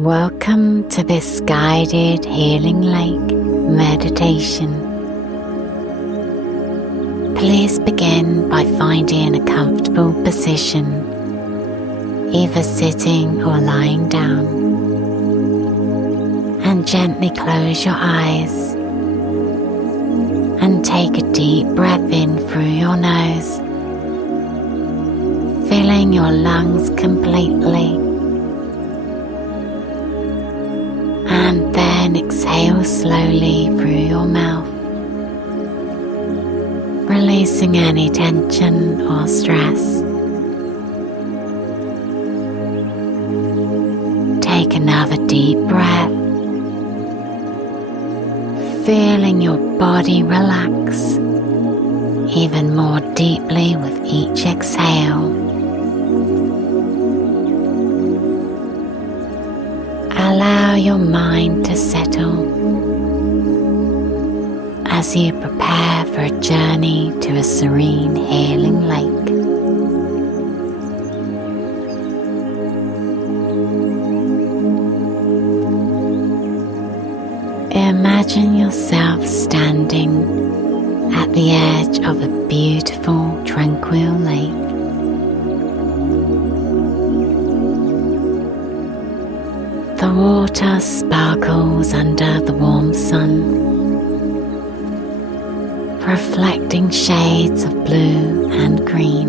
Welcome to this guided healing lake meditation. Please begin by finding a comfortable position, either sitting or lying down, and gently close your eyes and take a deep breath in through your nose, filling your lungs completely. And then exhale slowly through your mouth, releasing any tension or stress. Take another deep breath, feeling your body relax even more deeply with each exhale. Allow your mind to settle as you prepare for a journey to a serene, healing lake. Imagine yourself standing at the edge of a beautiful, tranquil lake. The water sparkles under the warm sun, reflecting shades of blue and green.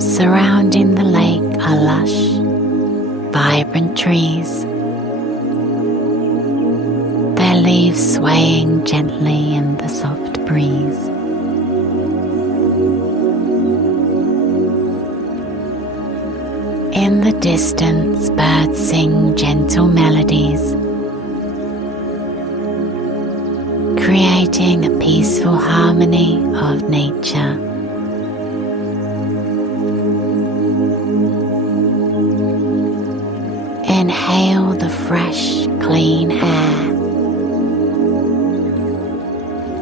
Surrounding the lake are lush, vibrant trees, their leaves swaying gently in the soft breeze. In the distance, birds sing gentle melodies, creating a peaceful harmony of nature. Inhale the fresh, clean air,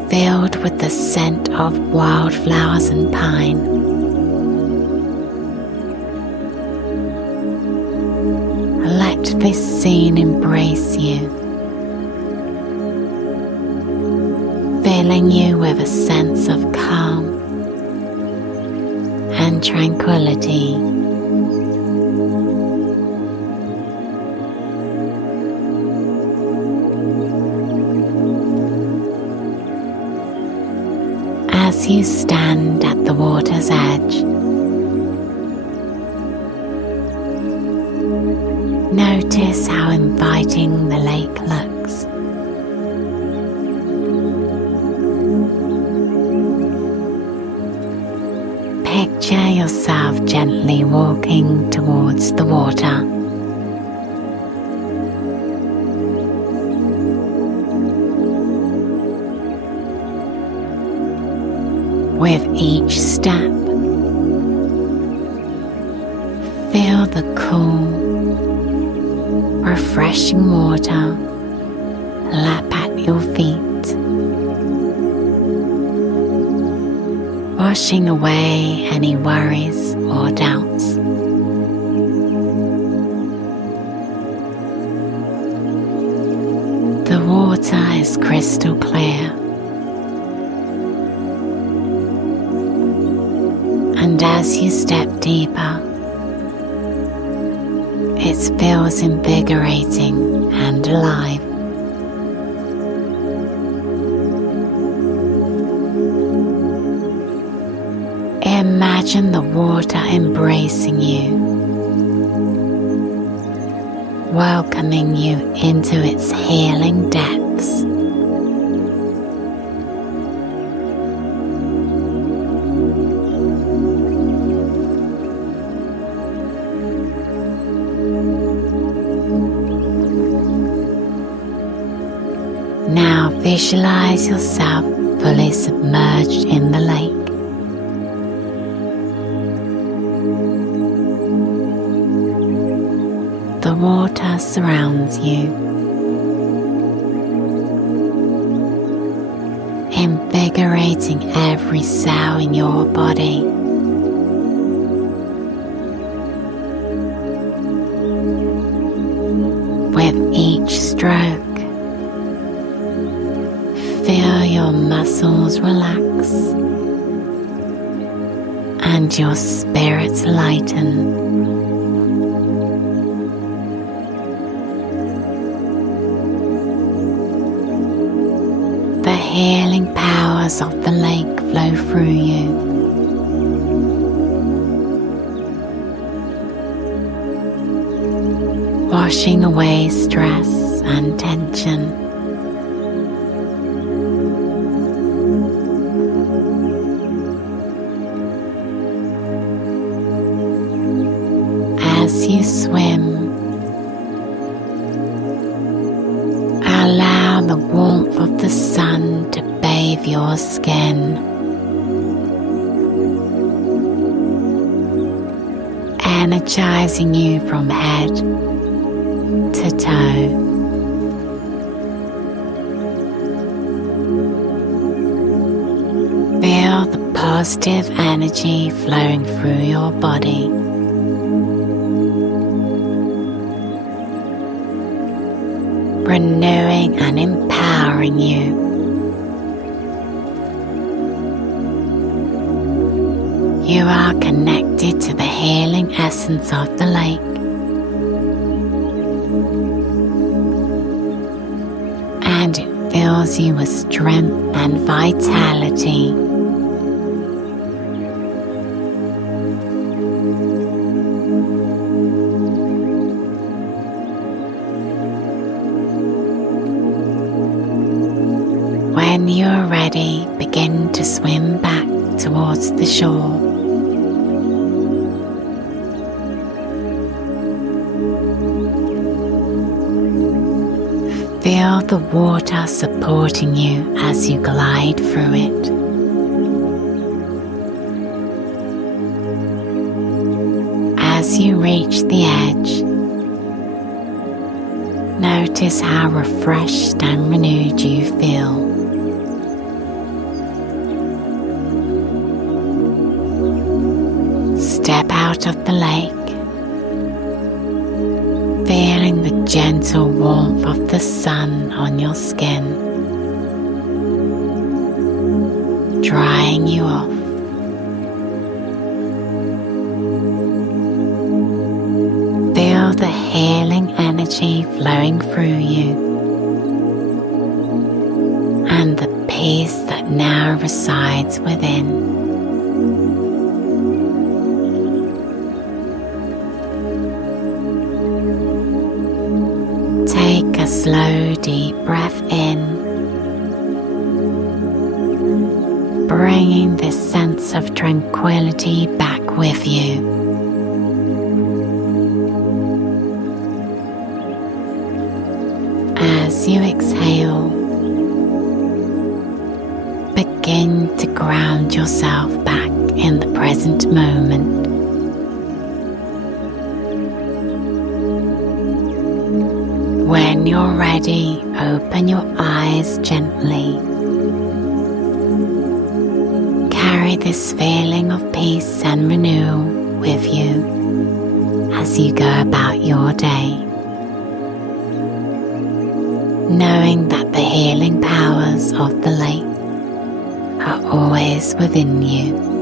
filled with the scent of wildflowers and pine. Let this scene embrace you, filling you with a sense of calm and tranquility. As you stand at the water's edge, notice how inviting the lake looks. Picture yourself gently walking towards the water. With each step, feel the cool, refreshing water lap at your feet, washing away any worries or doubts. The water is crystal clear, and as you step deeper, it feels invigorating and alive. Imagine the water embracing you, welcoming you into its healing depths. Now visualize yourself fully submerged in the lake. The water surrounds you, invigorating every cell in your body. stroke, feel your muscles relax and your spirits lighten. The healing powers of the lake flow through you, washing away stress and tension. As you swim, allow the warmth of the sun to bathe your skin, energizing you from head to toe. Feel the positive energy flowing through your body. Renewing and empowering you. You are connected to the healing essence of the lake, and it fills you with strength and vitality. When you are ready, begin to swim back towards the shore. Feel the water supporting you as you glide through it. As you reach the edge, notice how refreshed and renewed you feel. Step out of the lake, feeling the gentle warmth of the sun on your skin, drying you off. Feel the healing energy flowing through you and the peace that now resides within. Take a slow, deep breath in, bringing this sense of tranquility back with you. As you exhale, begin to ground yourself back in the present moment. When you're ready, open your eyes gently. Carry this feeling of peace and renewal with you as you go about your day, knowing that the healing powers of the lake are always within you.